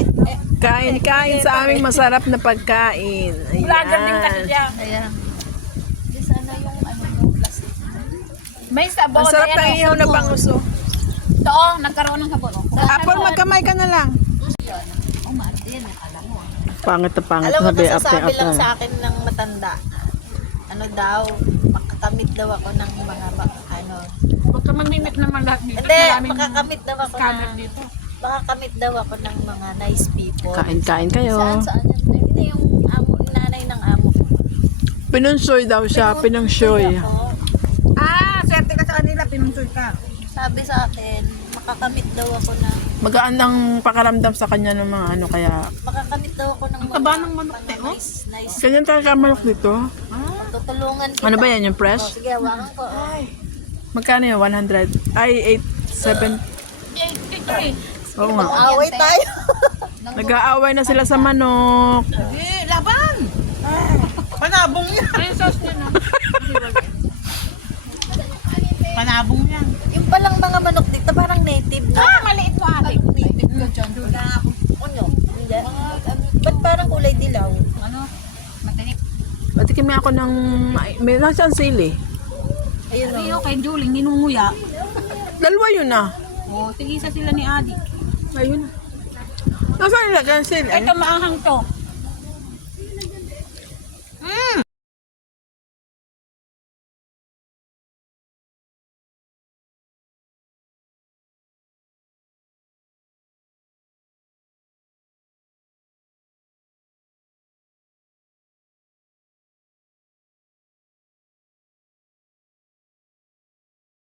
Kain sa aming masarap na pagkain. Vlogger din kasi Ayan. siya. Ayan. Di sana yung yung plastic. May sabon. Ang sarap ng ihaw na panguso. Ito, nagkaroon ng sabon. Apple, magkamay ka na lang. Oh, Martin, alam mo. Pangit na pangit. Alam mo, Sabi, nasasabi lang ate. sa akin ng matanda. Ano daw, makakamit daw ako ng mga ano. Huwag ka magmimit naman lahat dito. Hindi, Maraming makakamit daw ako scammer ng, dito. makakamit daw ako ng mga nice people. Kain kayo. Saan yan? Hindi, yung amo, nanay ng amo ko. Pinunsoy daw siya. Pinungsoy. Ako. Swerte ka sa kanila, pinunsoy ka. Sabi sa akin, makakamit daw ako ng, Magaan ang pakaramdam sa kanya ng mga ano kaya. makakamit daw ako ng mga taba ng manok, mga te, oh. nice. Ganyan talaga manok dito. Tutulungan kita. Ano ba yan? Yung Oh, fresh? sige, hawakan ko. Magkano yun? 100? Ay, 8, 7. Oo nga. Away tayo. Nag-aaway na sila sa manok. Laban! Panabong yan. Ano yung sauce niya, no? Panabong yan. Yung palang mga manok dito, parang native na. Maliit mo, ate. Native ko dyan. Ano? Hindi. Ba't parang kulay dilaw? Ano? Matinik. Patikim nga ako ng... May nasaan sili? Ayun o. Iyo, kay Julie, ninunguya. Dalawa yun ah. O, tigisa sila ni Adi. Ayun. Nasaan nila dyan sili? Ito, maanghang to.